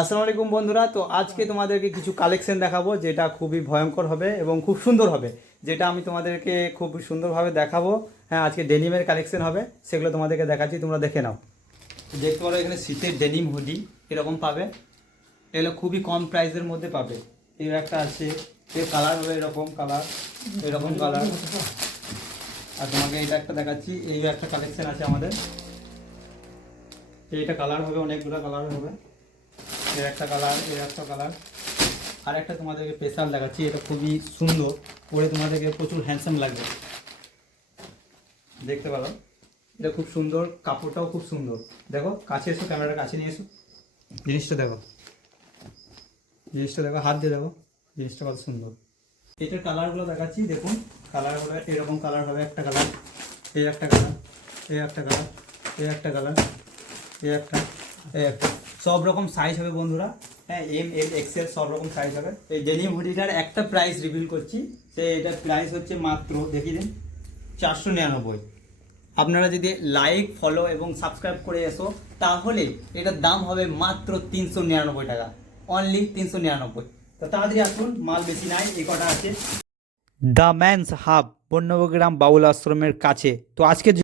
আসসালামু আলাইকুম বন্ধুরা। তো আজকে তোমাদেরকে কিছু কালেকশন দেখাবো যেটা খুবই ভয়ঙ্কর হবে এবং খুব সুন্দর হবে, যেটা আমি তোমাদেরকে খুব সুন্দরভাবে দেখাবো। হ্যাঁ, আজকে ডেনিমের কালেকশন হবে, সেগুলো তোমাদেরকে দেখাচ্ছি, তোমরা দেখে নাও। দেখতে পারো এখানে শীতের ডেনিম হুডি এরকম পাবে, এগুলো খুবই কম প্রাইসের মধ্যে পাবে। এর একটা আছে, এর কালার হবে এরকম কালার, এরকম কালার। আর তোমাকে এটা একটা দেখাচ্ছি, এই একটা কালেকশন আছে আমাদের। এইটা কালার হবে, অনেকগুলো কালার হবে। এর একটা কালার, এর একটা কালার। আর একটা তোমাদেরকে স্পেশাল দেখাচ্ছি, এটা খুবই সুন্দর, পরে তোমাদেরকে প্রচুর হ্যান্ডসাম লাগবে, দেখতে পারো। এটা খুব সুন্দর, কাপড়টাও খুব সুন্দর। দেখো কাছে এসো, ক্যামেরার কাছে নিয়ে এসো, জিনিসটা দেখো, জিনিসটা দেখো, হাত দিয়ে দেখো, জিনিসটা কত সুন্দর। এটার কালারগুলো দেখাচ্ছি, দেখুন। কালার হবে এরকম, কালার হবে একটা কালার, এই একটা কালার, এই একটা কালার, এই একটা কালার, এই একটা, এই একটা। সব রকম সাইজ হবে বন্ধুরা। হ্যাঁ, এম এল এক্সেল সব রকম সাইজ হবে। এই ডেনিম হুডিটার একটা প্রাইস রিভিল করছি, এটার প্রাইস হচ্ছে মাত্র, দেখিয়ে দিন, 499। আপনারা যদি লাইক, ফলো এবং সাবস্ক্রাইব করে এসো, তাহলে এটার দাম হবে মাত্র 399 টাকা, অনলি 399। তো তাড়াতাড়ি আসুন, মাল বেশি নাই, এই কটা আছে। দ্য ম্যানস হাব, 95 গ্রাম বাউল আশ্রমের কাছে। তো আজকে